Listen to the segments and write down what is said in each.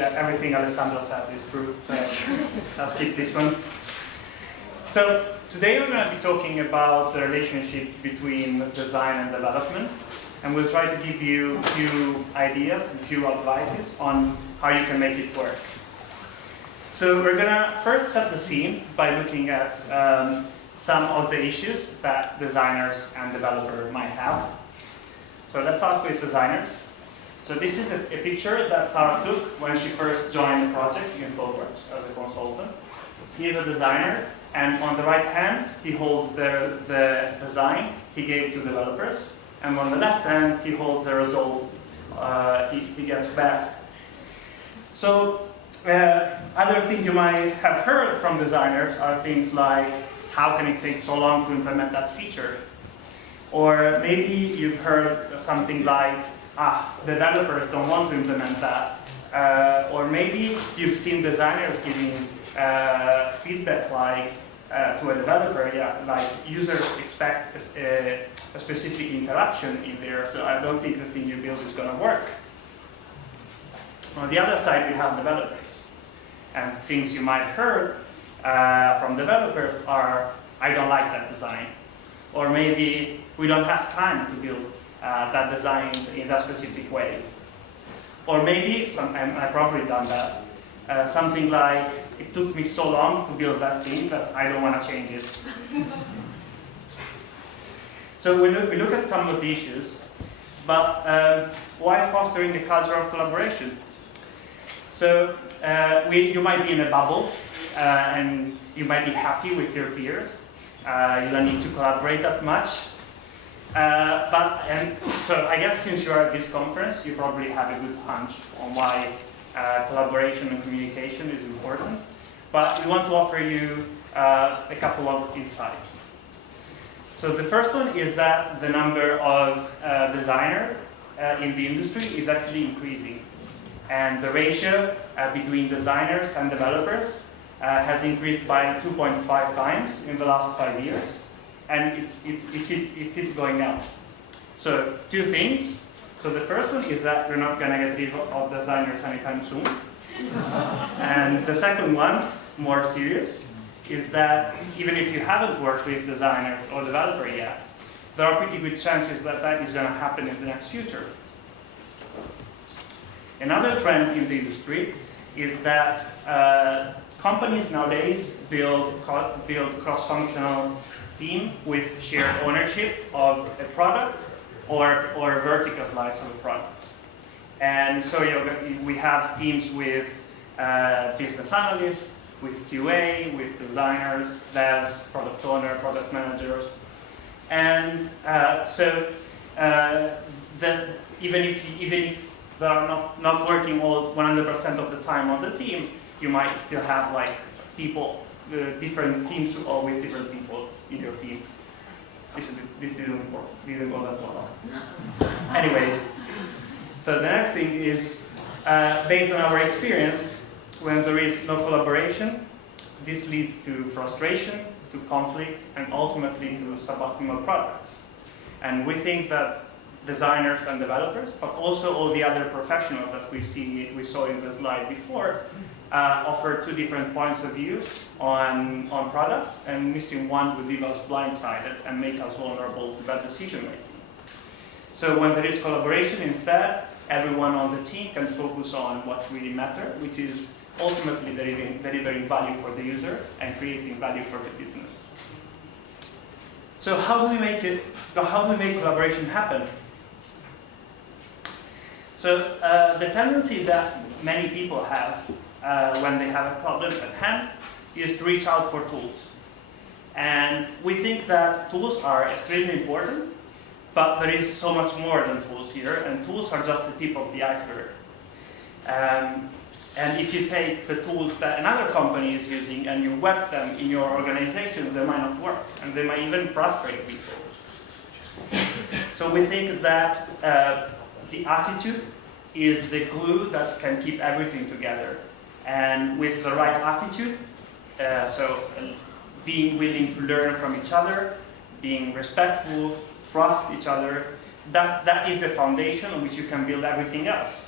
yeah, everything Alessandro said is true, so I'll skip this one. So today we're going to be talking about the relationship between design and development, and we'll try to give you a few ideas and a few advices on how you can make it work. So we're going to first set the scene by looking at some of the issues that designers and developers might have. So let's start with designers. So this is a picture that Sara took when she first joined the project in Thoughtworks as a consultant. He's a designer, and on the right hand, he holds the design he gave to developers, and on the left hand, he holds the result he gets back. So other things you might have heard from designers are things like, how can it take so long to implement that feature? Or maybe you've heard something like, developers don't want to implement that. Or maybe you've seen designers giving feedback like to a developer, like users expect a specific interaction in there, so I don't think the thing you build is going to work. On the other side, we have developers. And things you might have heard from developers are, I don't like that design. Or maybe we don't have time to build that design in that specific way. Or maybe, and I've probably done that, something like, it took me so long to build that thing that I don't want to change it. So we look at some of the issues, but why fostering a culture of collaboration? So you might be in a bubble, and you might be happy with your peers. You don't need to collaborate that much. So I guess since you are at this conference, you probably have a good hunch on why collaboration and communication is important. But we want to offer you a couple of insights. So the first one is that the number of designers in the industry is actually increasing. And the ratio between designers and developers has increased by 2.5 times in the last 5 years. And it keeps going up. So two things. So the first one is that we're not going to get rid of designers anytime soon. And the second one, more serious, is that even if you haven't worked with designers or developers yet, there are pretty good chances that that is going to happen in the next future. Another trend in the industry is that companies nowadays build cross-functional team with shared ownership of a product or a vertical slice of a product. And so we have teams with business analysts, with QA, with designers, devs, product owner, product managers. And even if they are not working all 100% of the time on the team, you might still have like people, different teams or with different people in your team. This didn't go that well. Anyways, so the next thing is, based on our experience, when there is no collaboration, this leads to frustration, to conflicts, and ultimately to suboptimal products. And we think that designers and developers, but also all the other professionals that we saw in the slide before, offer two different points of view on products, and missing one would leave us blindsided and make us vulnerable to bad decision making. So when there is collaboration instead, everyone on the team can focus on what really matters, which is ultimately delivering value for the user and creating value for the business. So how do we make collaboration happen? So the tendency that many people have when they have a problem at hand is to reach out for tools. And we think that tools are extremely important, but there is so much more than tools here, and tools are just the tip of the iceberg. And if you take the tools that another company is using and you wet them in your organization, they might not work, and they might even frustrate people. So we think that the attitude is the glue that can keep everything together. And with the right attitude, being willing to learn from each other, being respectful, trust each other, that is the foundation on which you can build everything else.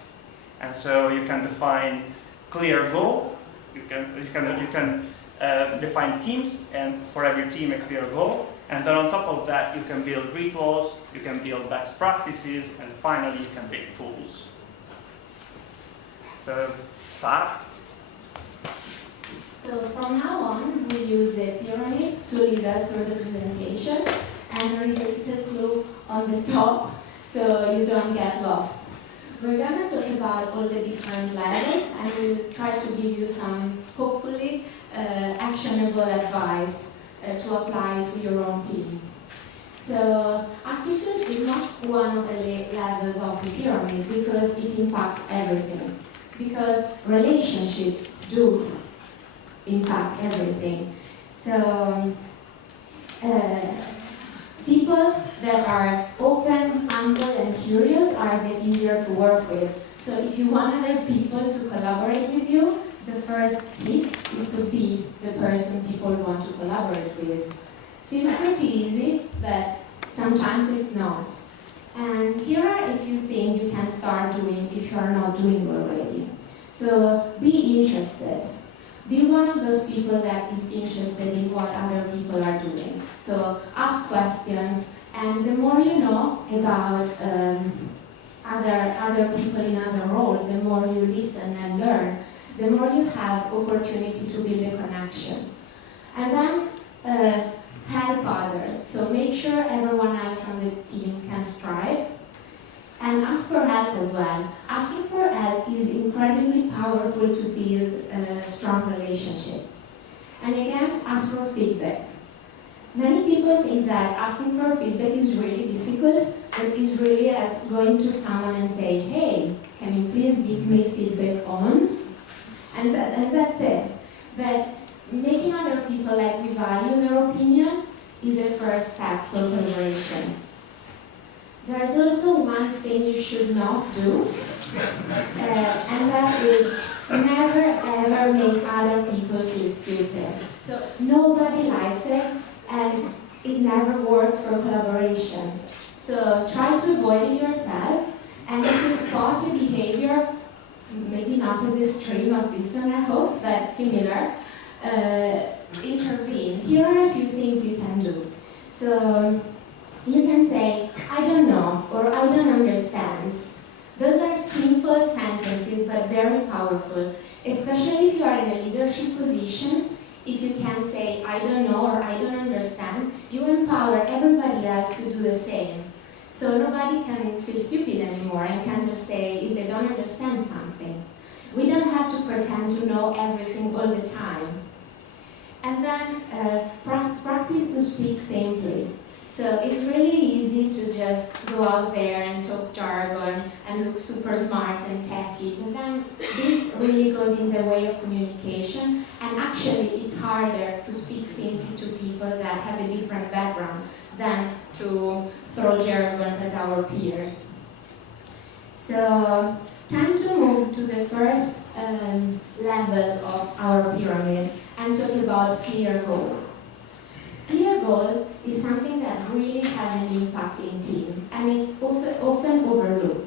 And so you can define clear goal. You can define teams, and for every team a clear goal. And then on top of that, you can build rituals, you can build best practices, and finally you can build tools. So, Sara? So from now on, we use the pyramid to lead us through the presentation, and there is a little clue on the top so you don't get lost. We're going to talk about all the different levels, and we'll try to give you some, hopefully, actionable advice to apply to your own team. So attitude is not one of the levels of the pyramid because it impacts everything. Because relationships do impact everything. So people that are open, humble, and curious are the easier to work with. So if you want other people to collaborate with you, the first tip is to be the person people want to collaborate with. Seems pretty easy, but sometimes it's not. And here are a few things you can start doing if you are not doing already. So be interested. Be one of those people that is interested in what other people are doing. So ask questions, and the more you know about other people in other roles, the more you listen and learn, the more you have opportunity to build a connection. And then help others. So make sure everyone else on the team can strive. And ask for help as well. Asking for help is incredibly powerful to build a strong relationship. And again, ask for feedback. Many people think that asking for feedback is really difficult, but it's really as going to someone and say, hey, can you please give me feedback on? And that's it. But making other people like we value their opinion is the first step for collaboration. There's also one thing you should not do, and that is never ever make other people feel stupid. So nobody likes it, and it never works for collaboration. So try to avoid it yourself, and if you spot a behavior, maybe not as extreme as this one I hope, but similar, intervene. Here are a few things you can do. So you can say, I don't know, or I don't understand. Those are simple sentences, but very powerful, especially if you are in a leadership position. If you can say, I don't know, or I don't understand, you empower everybody else to do the same. So nobody can feel stupid anymore and can just say if they don't understand something. We don't have to pretend to know everything all the time. And then practice to speak simply. So it's really easy to just go out there and talk jargon and look super smart and techy, but then this really goes in the way of communication, and actually it's harder to speak simply to people that have a different background than to throw jargons at our peers. So time to move to the first level of our pyramid and talk about clear goals. Clear goal is something that really has an impact in team, and it's often overlooked.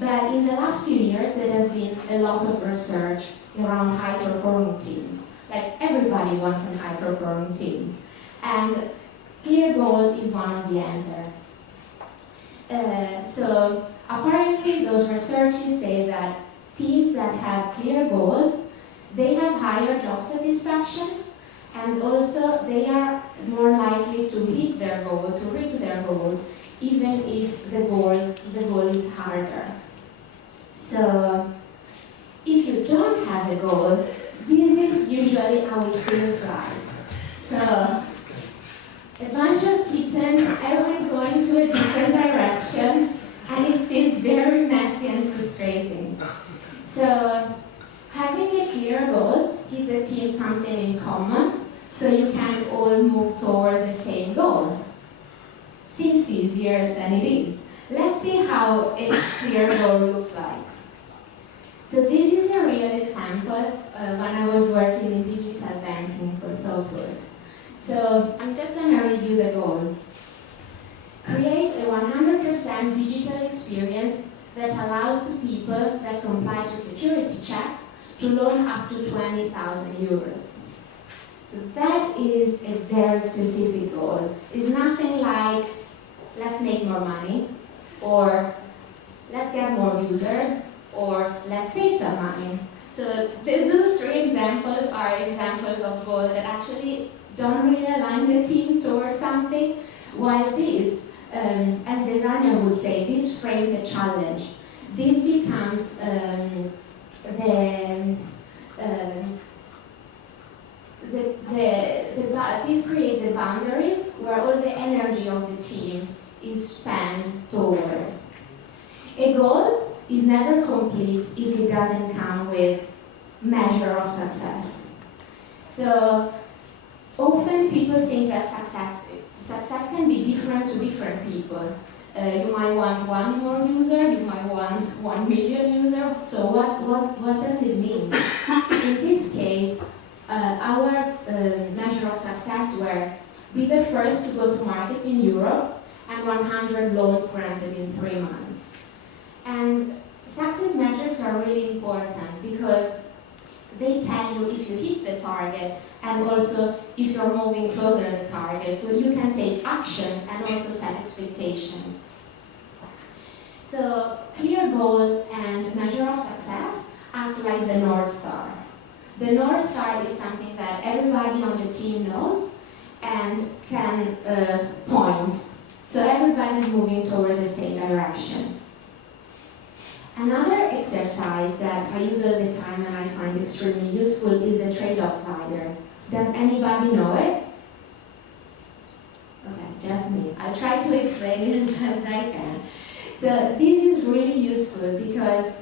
But in the last few years, there has been a lot of research around high-performing team. Like everybody wants a high-performing team, and clear goal is one of the answers. So apparently, those researchers say that teams that have clear goals, they have higher job satisfaction. And also, they are more likely to hit their goal, to reach their goal, even if the goal is harder. So, if you don't have a goal, this is usually how it feels like. So, a bunch of kittens, everyone going to a different direction, and it feels very messy and frustrating. So, having a clear goal gives the team something in common, so you can all move toward the same goal. Seems easier than it is. Let's see how a clear goal looks like. So this is a real example when I was working in digital banking for Thoughtworks. So I'm just going to read you the goal. Create a 100% digital experience that allows the people that comply to security checks to loan up to 20,000 euros. So that is a very specific goal. It's nothing like, let's make more money, or let's get more users, or let's save some money. So those three examples are examples of goals that actually don't really align the team towards something, while this, as designer would say, this frame the challenge. This becomes this creates the boundaries where all the energy of the team is spent toward. A goal is never complete if it doesn't come with measure of success. So often people think that success can be different to different people. You might want 1 more user, you might want 1 million users. So what does it mean? In this case, our measure of success were be the first to go to market in Europe and 100 loans granted in 3 months. And success measures are really important because they tell you if you hit the target and also if you're moving closer to the target, so you can take action and also set expectations. So clear goal and measure of success act like the North Star. The North Star is something that everybody on the team knows and can point. So everybody's moving toward the same direction. Another exercise that I use all the time and I find extremely useful is the trade-off slider. Does anybody know it? Okay, just me. I'll try to explain it as best I can. So this is really useful because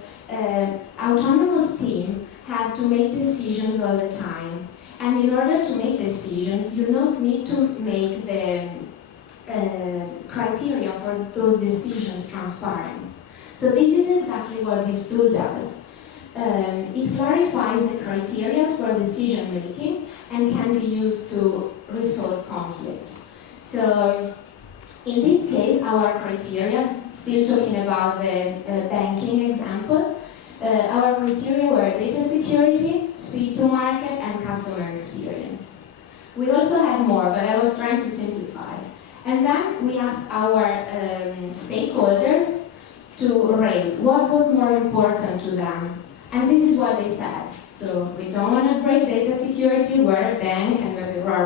autonomous teams have to make decisions all the time. And in order to make decisions, you don't need to make the criteria for those decisions transparent. So this is exactly what this tool does. It clarifies the criteria for decision making and can be used to resolve conflict. So in this case, our criteria, still talking about the banking example, our criteria were data security, speed to market, and customer experience. We also had more, but I was trying to simplify. And then we asked our stakeholders to rate what was more important to them. And this is what they said. So we don't want to break data security, we're a bank and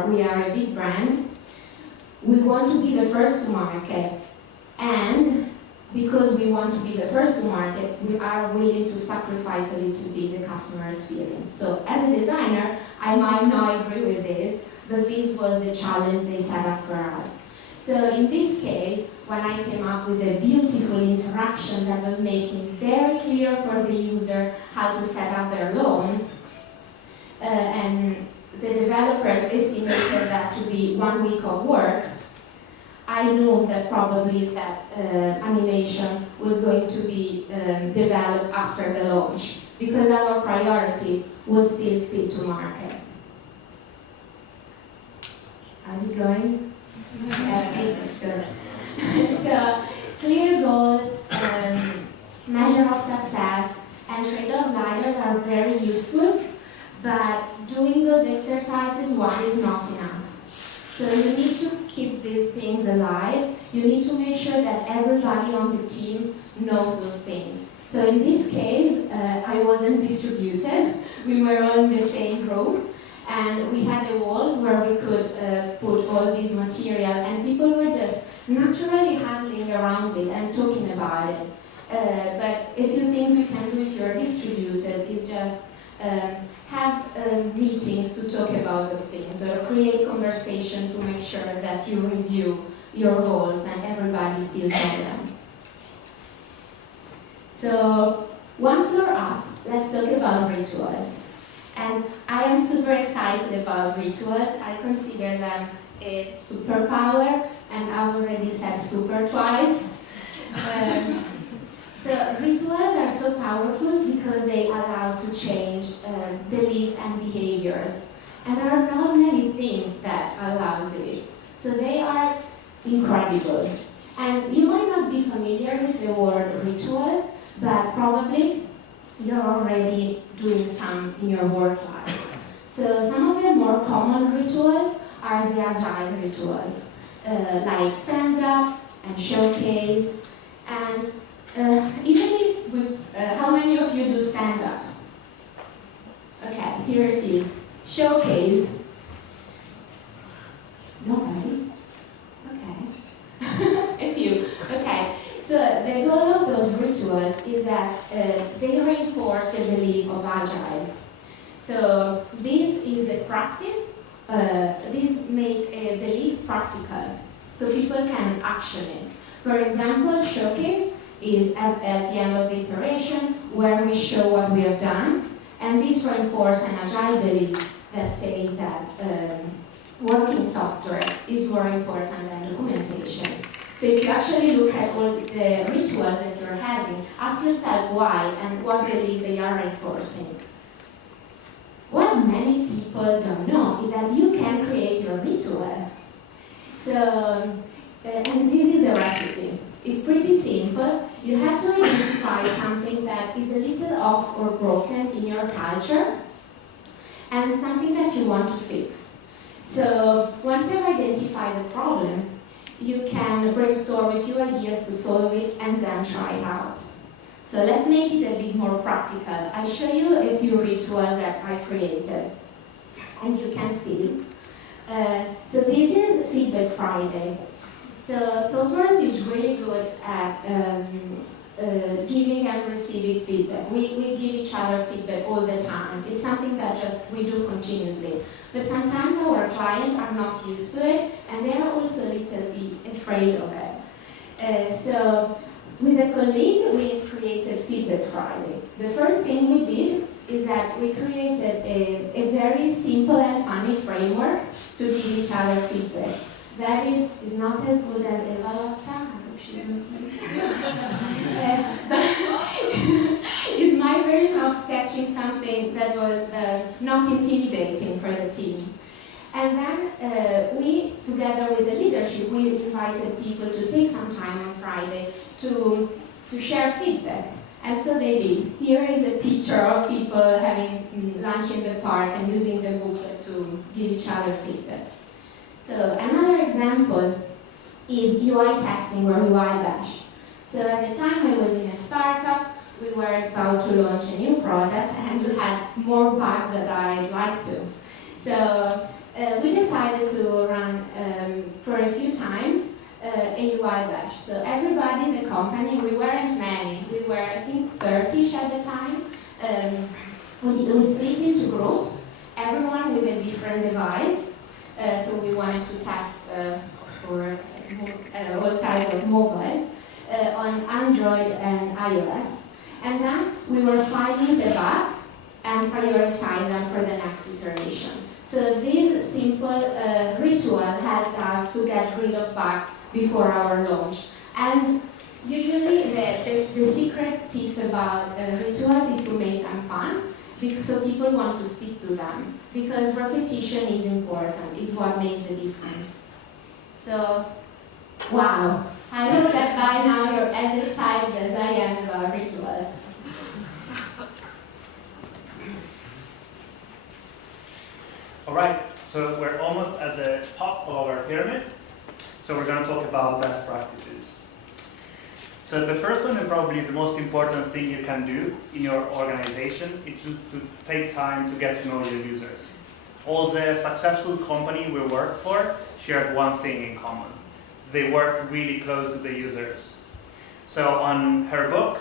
we are a big brand. We want to be the first to market. And because we want to be the first to market, we are willing to sacrifice a little bit the customer experience. So as a designer, I might not agree with this, but this was the challenge they set up for us. So in this case, when I came up with a beautiful interaction that was making very clear for the user how to set up their loan, and the developers estimated that to be 1 week of work, I knew that probably that animation was going to be developed after the launch, because our priority was still speed to market. How's it going? Okay, good. So, clear goals, measure of success, and trade-off sliders are very useful, but doing those exercises one is not enough. So you need to keep these things alive. You need to make sure that everybody on the team knows those things. So in this case, I wasn't distributed. We were all in the same group. And we had a wall where we could put all this material, and people were just naturally handling around it and talking about it. But a few things you can do if you're distributed is just have meetings to talk about those things, or create conversation to make sure that you review your goals and everybody still know them. So, one floor up, let's talk about rituals. And I am super excited about rituals. I consider them a superpower, and I've already said super twice. So rituals are so powerful because they allow to change beliefs and behaviors. And there are not many things that allows this. So they are incredible. And you might not be familiar with the word ritual, but probably you're already doing some in your work life. So some of the more common rituals are the agile rituals, like stand-up and showcase. And even if how many of you do stand-up? Okay, here a few. Showcase. Nobody? Okay. A few. Okay. So the goal of those rituals is that they reinforce the belief of agile. So this is a practice. This make a belief practical, so people can action it. For example, showcase is at the end of the iteration where we show what we have done, and this reinforces an agile belief that says that working software is more important than documentation. So if you actually look at all the rituals that you're having, ask yourself why and what belief they are reinforcing. What many people don't know is that you can create your ritual. So, and this is the recipe. It's pretty simple. You have to identify something that is a little off or broken in your culture and something that you want to fix. So once you've identified the problem, you can brainstorm a few ideas to solve it and then try it out. So let's make it a bit more practical. I'll show you a few rituals that I created, and you can see. So this is Feedback Friday. So Thoughtworks is really good at giving and receiving feedback. We give each other feedback all the time. It's something that just we do continuously. But sometimes our clients are not used to it, and they are also a little bit afraid of it. So with a colleague, we created Feedback Friday. The first thing we did is that we created a very simple and funny framework to give each other feedback. That is not as good as Eva Lotta. I hope she's it's my version of sketching something that was not intimidating for the team. And then we, together with the leadership, we invited people to take some time on Friday to share feedback. And so they did. Here is a picture of people having lunch in the park and using the booklet to give each other feedback. So another example is UI testing or UI bash. So at the time I was in a startup, we were about to launch a new product and we had more bugs than I'd like to. So we decided to run for a few times a UI bash. So everybody in the company, we weren't many, we were I think 30-ish at the time. We split into groups, everyone with a different device. So we wanted to test for all types of mobiles on Android and iOS. And then we were finding the bug and prioritize them for the next iteration. So this simple ritual helped us to get rid of bugs before our launch. And usually the secret tip about rituals is to make them fun, so people want to stick to them. Because repetition is important, is what makes a difference. So, wow. I hope that by now you're as excited as I am about rituals. All right, so we're almost at the top of our pyramid. So we're going to talk about best practices. So the first one and probably the most important thing you can do in your organization is to take time to get to know your users. All the successful company we worked for shared one thing in common. They worked really close to the users. So on her book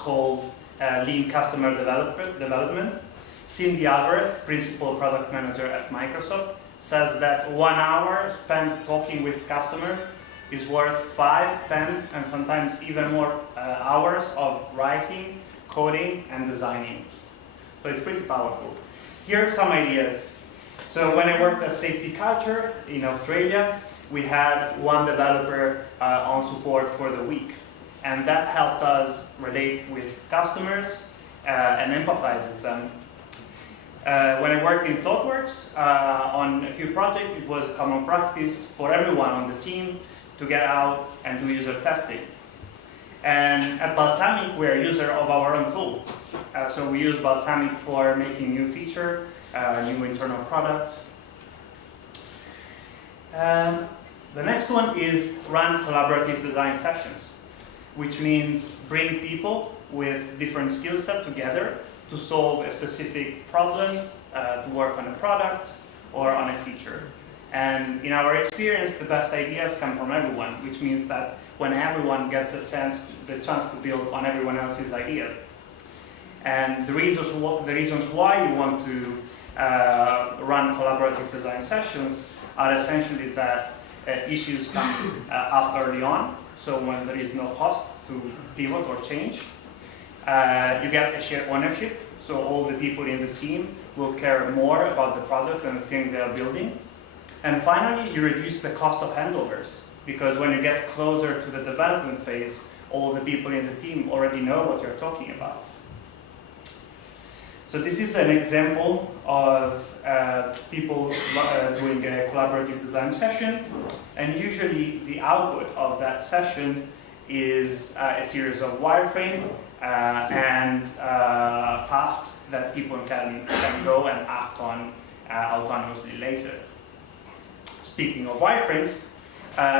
called Lean Customer Development, Cindy Alvarez, Principal Product Manager at Microsoft, says that 1 hour spent talking with customers is worth 5, 10, and sometimes even more hours of writing, coding, and designing. So it's pretty powerful. Here are some ideas. So when I worked at Safety Culture in Australia, we had one developer on support for the week. And that helped us relate with customers and empathize with them. When I worked in Thoughtworks on a few projects, it was a common practice for everyone on the team to get out and do user testing. And at Balsamiq, we're a user of our own tool. So we use Balsamiq for making new feature, new internal product. The next one is run collaborative design sessions, which means bring people with different skill sets together to solve a specific problem, to work on a product or on a feature. And in our experience, the best ideas come from everyone, which means that when everyone gets the chance to build on everyone else's ideas. And the reasons why you want to run collaborative design sessions are essentially that issues come up early on, so when there is no cost to pivot or change. You get a shared ownership, so all the people in the team will care more about the product and the thing they are building. And finally, you reduce the cost of handovers, because when you get closer to the development phase, all the people in the team already know what you're talking about. So this is an example of people doing a collaborative design session, and usually the output of that session is a series of wireframe and tasks that people can go and act on autonomously later. Speaking of wireframes,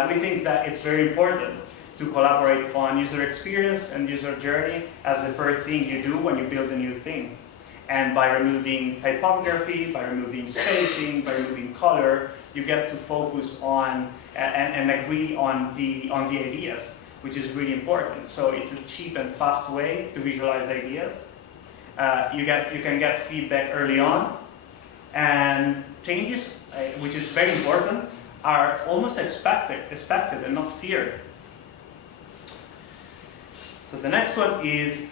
we think that it's very important to collaborate on user experience and user journey as the first thing you do when you build a new thing. And by removing typography, by removing spacing, by removing color, you get to focus on and agree on the ideas, which is really important. So it's a cheap and fast way to visualize ideas. You can get feedback early on, and changes, which is very important, are almost expected and not feared. So the next one is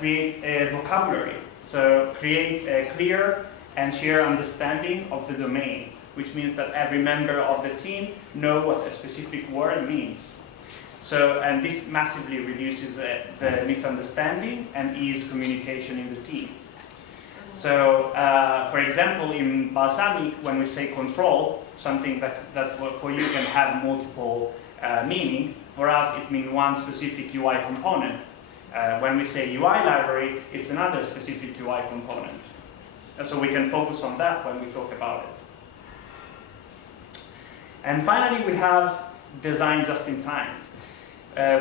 create a vocabulary. So create a clear and shared understanding of the domain, which means that every member of the team know what a specific word means. So, and this massively reduces the misunderstanding and ease communication in the team. So, for example, in Balsamiq, when we say control, something that for you can have multiple meaning, for us it means one specific UI component. When we say UI library, it's another specific UI component. And so we can focus on that when we talk about it. And finally, we have design just in time,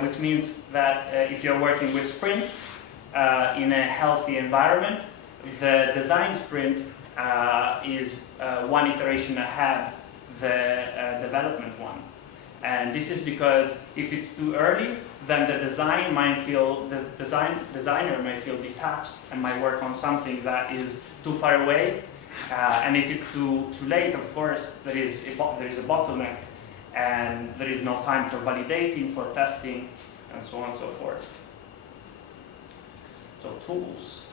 which means that if you're working with sprints in a healthy environment, the design sprint is one iteration ahead the development one. And this is because if it's too early, then the designer might feel detached and might work on something that is too far away. And if it's too late, of course, there is a bottleneck, and there is no time for validating, for testing, and so on and so forth. So tools.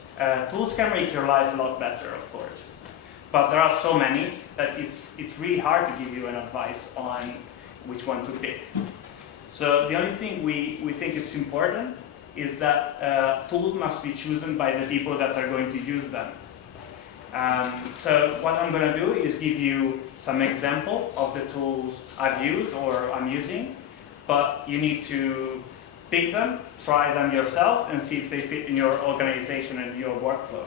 Tools can make your life a lot better, of course. But there are so many that it's really hard to give you an advice on which one to pick. So the only thing we think it's important is that tools must be chosen by the people that are going to use them. So what I'm going to do is give you some example of the tools I've used or I'm using, but you need to pick them, try them yourself, and see if they fit in your organization and your workflow.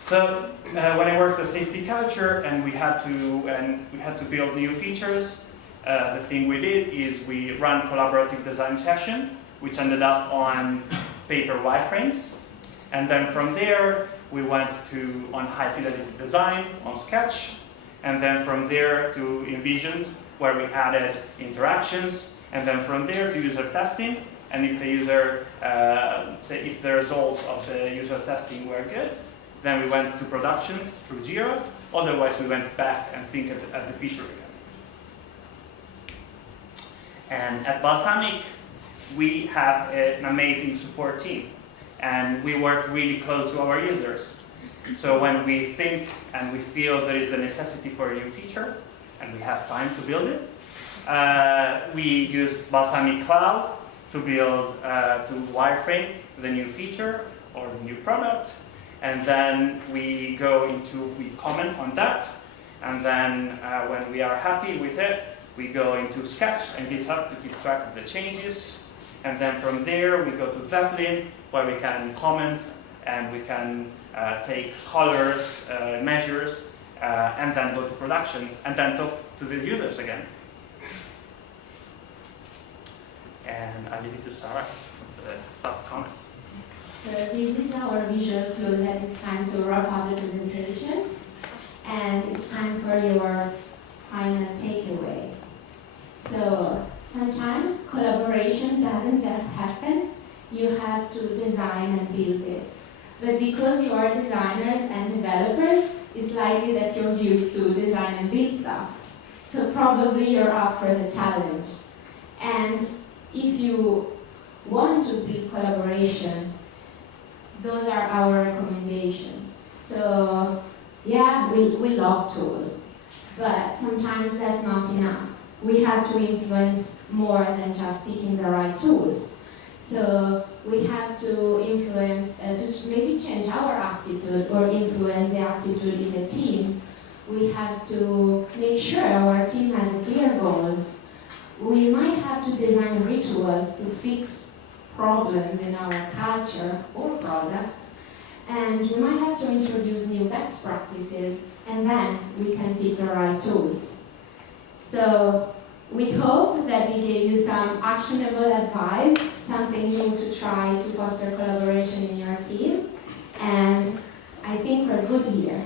So when I worked at Safety Culture and we had to build new features, the thing we did is we ran collaborative design session, which ended up on paper wireframes, and then from there we went on high fidelity design on Sketch, and then from there to Envision, where we added interactions, and then from there to user testing. And if the user, if the results of the user testing were good, then we went to production through Jira. Otherwise, we went back and think at the feature again. And at Balsamiq, we have an amazing support team, and we work really close to our users. So when we think and we feel there is a necessity for a new feature, and we have time to build it, we use Balsamiq Cloud to build, to wireframe the new feature or the new product, and then we comment on that, and then when we are happy with it, we go into Sketch and GitHub to keep track of the changes. And then from there, we go to Zeppelin, where we can comment and we can take colors, measures, and then go to production, and then talk to the users again. And I leave it to Sarah for the last comment. So this is our visual flow that it's time to wrap up the presentation. And it's time for your final takeaway. So sometimes collaboration doesn't just happen, you have to design and build it. But because you are designers and developers, it's likely that you're used to design and build stuff. So probably you're up for the challenge. And if you want to build collaboration, those are our recommendations. So yeah, we love tools, but sometimes that's not enough. We have to influence more than just picking the right tools. So we have to influence, to maybe change our attitude or influence the attitude in the team. We have to make sure our team has a clear goal. We might have to design rituals to fix problems in our culture or products. And we might have to introduce new best practices, and then we can pick the right tools. So we hope that we gave you some actionable advice, something new to try to foster collaboration in your team, and I think we're good here.